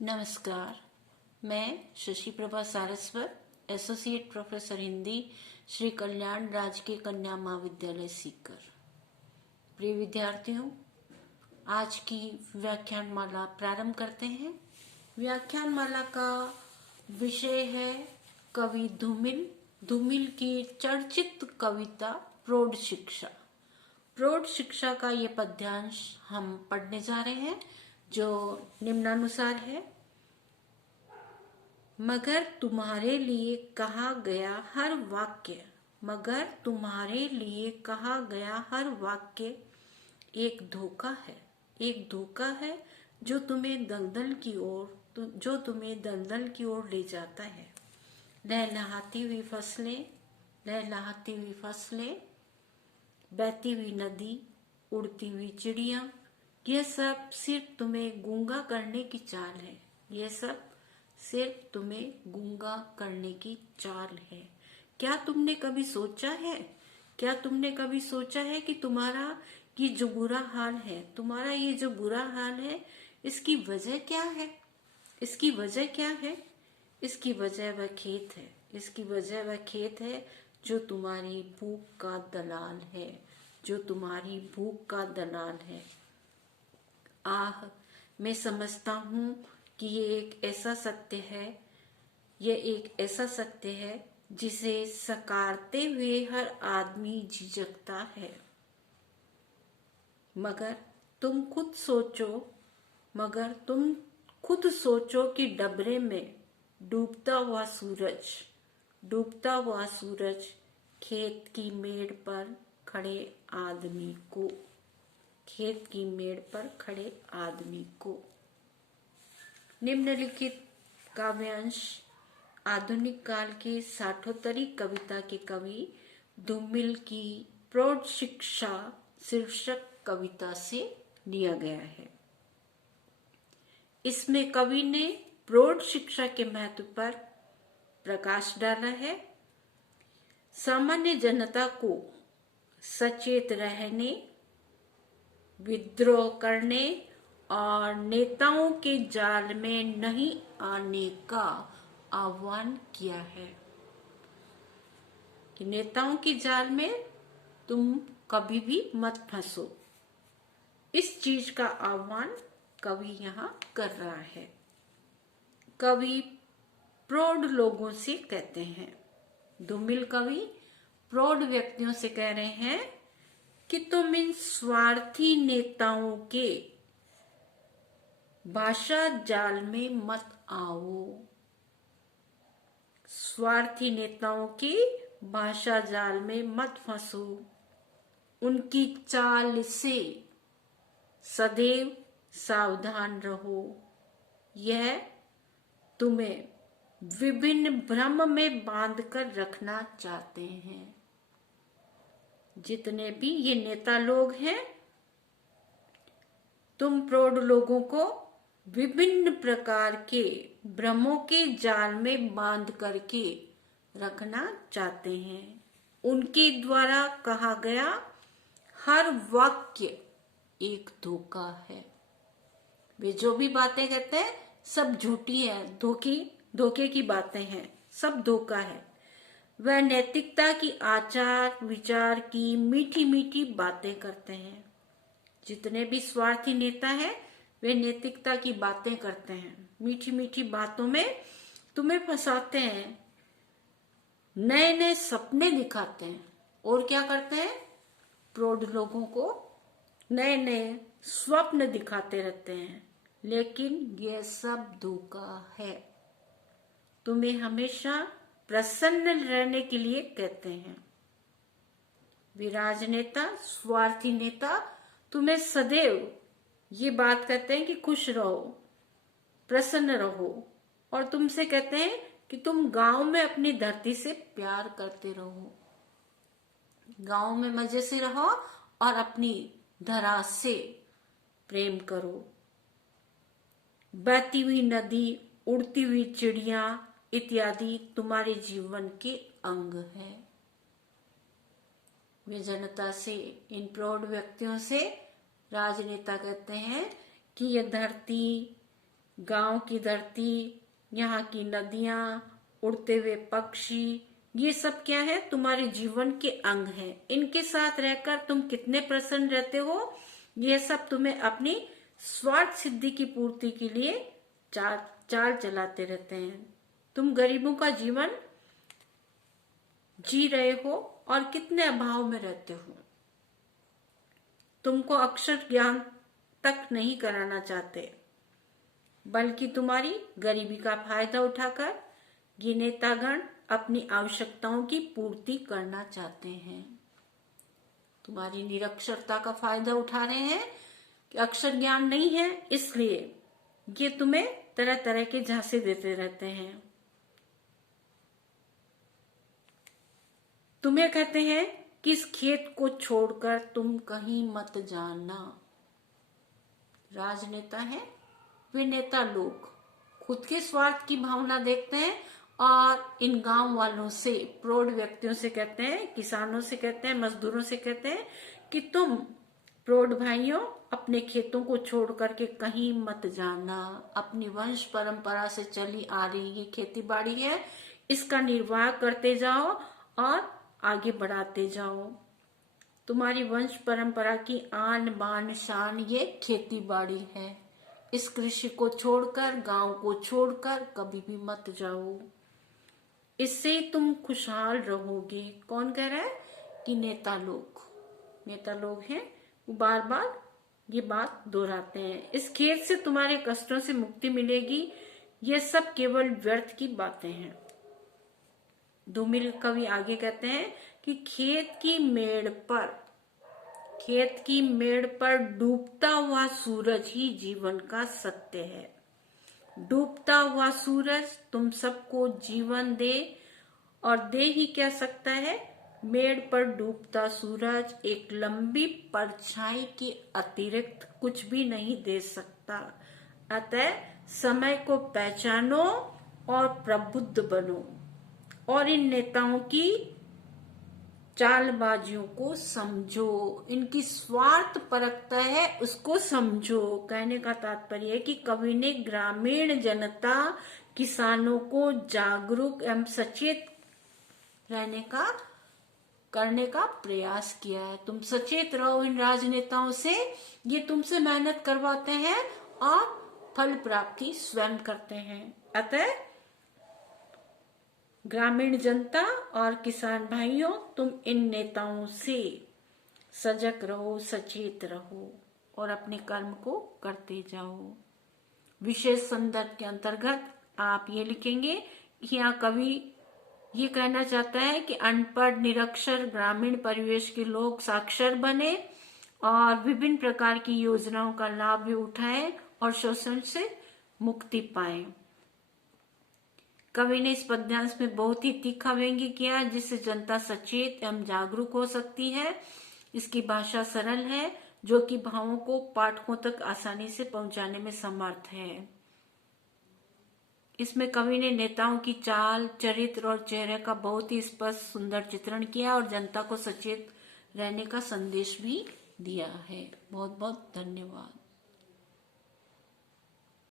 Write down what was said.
नमस्कार। मैं Shashi Prabha Saraswat, associate professor Hindi, Shri Kalyan राजकीय कन्या महाविद्यालय सीकर। प्रिय विद्यार्थियों, आज की व्याख्यान माला प्रारंभ करते हैं। व्याख्यान माला का विषय है कवि धूमिल। धूमिल की चर्चित कविता प्रौढ़ शिक्षा। प्रौढ़ शिक्षा का ये पद्यांश हम पढ़ने जा रहे हैं, जो निम्नानुसार है। मगर तुम्हारे लिए कहा गया हर वाक्य, मगर तुम्हारे लिए कहा गया हर वाक्य एक धोखा है, एक धोखा है जो तुम्हें दलदल की ओर ले जाता है। लहलहाती हुई फसलें, लहलहाती हुई फसलें, बहती हुई नदी, उड़ती हुई चिड़िया, यह सब सिर्फ तुम्हें गूंगा करने की चाल है। यह सब सिर्फ तुम्हें गूंगा करने की चाल है। क्या तुमने कभी सोचा है, क्या तुमने कभी सोचा है कि तुम्हारा ये जो बुरा हाल है, तुम्हारा ये जो बुरा हाल है, इसकी वजह क्या है? इसकी वजह क्या है? इसकी वजह वह खेत है, इसकी वजह वह खेत है जो तुम्हारी भूख का दलाल है, जो तुम्हारी भूख का दलाल है। आह, मैं समझता हूँ कि ये एक ऐसा सत्य है, ये एक ऐसा सत्य है जिसे सकारते हुए हर आदमी झिझकता है। मगर तुम खुद सोचो, मगर तुम खुद सोचो कि डबरे में डूबता हुआ सूरज, डूबता हुआ सूरज खेत की मेड़ पर खड़े आदमी को, खेत की मेड़ पर खड़े आदमी को। निम्नलिखित काव्यांश आधुनिक काल के साठोत्तरी कविता के कवि धूमिल की प्रौढ़ शिक्षा शीर्षक कविता से लिया गया है। इसमें कवि ने प्रौढ़ शिक्षा के महत्व पर प्रकाश डाला है। सामान्य जनता को सचेत रहने, विद्रोह करने और नेताओं के जाल में नहीं आने का आह्वान किया है कि नेताओं के जाल में तुम कभी भी मत फंसो। इस चीज का आह्वान कवि यहाँ कर रहा है। कवि प्रौढ़ लोगों से कहते हैं, धूमिल कवि प्रौढ़ व्यक्तियों से कह रहे हैं कि तुम इन स्वार्थी नेताओं के भाषा जाल में मत आओ। स्वार्थी नेताओं की भाषा जाल में मत फंसो। उनकी चाल से सदैव सावधान रहो। यह तुम्हें विभिन्न भ्रम में बांधकर रखना चाहते हैं। जितने भी ये नेता लोग हैं, तुम प्रौढ़ लोगों को विभिन्न प्रकार के भ्रमों के जाल में बांध करके रखना चाहते हैं। उनके द्वारा कहा गया हर वाक्य एक धोखा है। वे जो भी बातें कहते हैं सब झूठी है, धोखे की बातें हैं, सब धोखा है। वह नैतिकता की, आचार विचार की मीठी मीठी बातें करते हैं। जितने भी स्वार्थी नेता है वे नैतिकता की बातें करते हैं, मीठी मीठी बातों में तुम्हें फंसाते हैं, नए नए सपने दिखाते हैं। और क्या करते हैं? प्रौढ़ लोगों को नए नए स्वप्न दिखाते रहते हैं, लेकिन यह सब धोखा है। तुम्हें हमेशा प्रसन्न रहने के लिए कहते हैं। वे राजनेता, स्वार्थी नेता तुम्हें सदैव ये बात कहते हैं कि खुश रहो, प्रसन्न रहो, और तुमसे कहते हैं कि तुम गांव में अपनी धरती से प्यार करते रहो, गांव में मजे से रहो और अपनी धरा से प्रेम करो। बहती हुई नदी, उड़ती हुई चिड़िया इत्यादि तुम्हारे जीवन के अंग है। वे जनता से, इन प्रौढ़ व्यक्तियों से, राजनेता कहते हैं कि यह धरती गांव की धरती, यहाँ की नदियां, उड़ते हुए पक्षी, ये सब क्या है? तुम्हारे जीवन के अंग है। इनके साथ रहकर तुम कितने प्रसन्न रहते हो? ये सब तुम्हें अपनी स्वार्थ सिद्धि की पूर्ति के लिए चाल चलाते रहते हैं। तुम गरीबों का जीवन जी रहे हो और कितने अभाव में रहते हो। तुमको अक्षर ज्ञान तक नहीं कराना चाहते, बल्कि तुम्हारी गरीबी का फायदा उठाकर ये नेतागण अपनी आवश्यकताओं की पूर्ति करना चाहते हैं। तुम्हारी निरक्षरता का फायदा उठा रहे हैं कि अक्षर ज्ञान नहीं है, इसलिए ये तुम्हें तरह तरह के झांसे देते रहते हैं। तुम्हें कहते हैं कि इस खेत को छोड़कर तुम कहीं मत जाना। राजनेता है, वे नेता लोग खुद के स्वार्थ की भावना देखते हैं और इन गांव वालों से, प्रौढ़ व्यक्तियों से कहते हैं, किसानों से कहते हैं, मजदूरों से कहते हैं कि तुम प्रौढ़ भाइयों अपने खेतों को छोड़ करके कहीं मत जाना। अपनी वंश परंपरा से चली आ रही ये खेती बाड़ी है, इसका निर्वाह करते जाओ और आगे बढ़ाते जाओ। तुम्हारी वंश परंपरा की आन बान शान ये खेती बाड़ी है। इस कृषि को छोड़कर, गांव को छोड़कर कभी भी मत जाओ। इससे तुम खुशहाल रहोगे। कौन कह रहा है? कि नेता लोग हैं, वो बार बार ये बात दोहराते हैं। इस खेत से तुम्हारे कष्टों से मुक्ति मिलेगी। ये सब केवल व्यर्थ की बातें हैं। धूमिल कवि आगे कहते हैं कि खेत की मेड़ पर डूबता हुआ सूरज ही जीवन का सत्य है। डूबता हुआ सूरज तुम सबको जीवन दे, और दे ही क्या सकता है? मेड़ पर डूबता सूरज एक लंबी परछाई के अतिरिक्त कुछ भी नहीं दे सकता। अतः समय को पहचानो और प्रबुद्ध बनो, और इन नेताओं की चालबाजियों को समझो। इनकी स्वार्थ परकता है, उसको समझो। कहने का तात्पर्य है कि कवि ने ग्रामीण जनता, किसानों को जागरूक एवं सचेत करने का प्रयास किया है। तुम सचेत रहो इन राजनेताओं से। ये तुमसे मेहनत करवाते हैं और फल प्राप्ति स्वयं करते हैं। अतः ग्रामीण जनता और किसान भाइयों, तुम इन नेताओं से सजग रहो, सचेत रहो और अपने कर्म को करते जाओ। विशेष संदर्भ के अंतर्गत आप ये लिखेंगे कि यहाँ कवि ये कहना चाहता है कि अनपढ़, निरक्षर, ग्रामीण परिवेश के लोग साक्षर बने और विभिन्न प्रकार की योजनाओं का लाभ भी उठाएं और शोषण से मुक्ति पाए। कवि ने इस पद्यांश में बहुत ही तीखा व्यंग्य किया, जिससे जनता सचेत एवं जागरूक हो सकती है। इसकी भाषा सरल है, जो कि भावों को पाठकों तक आसानी से पहुंचाने में समर्थ है। इसमें कवि ने नेताओं की चाल, चरित्र और चेहरे का बहुत ही स्पष्ट, सुंदर चित्रण किया और जनता को सचेत रहने का संदेश भी दिया है। बहुत बहुत धन्यवाद।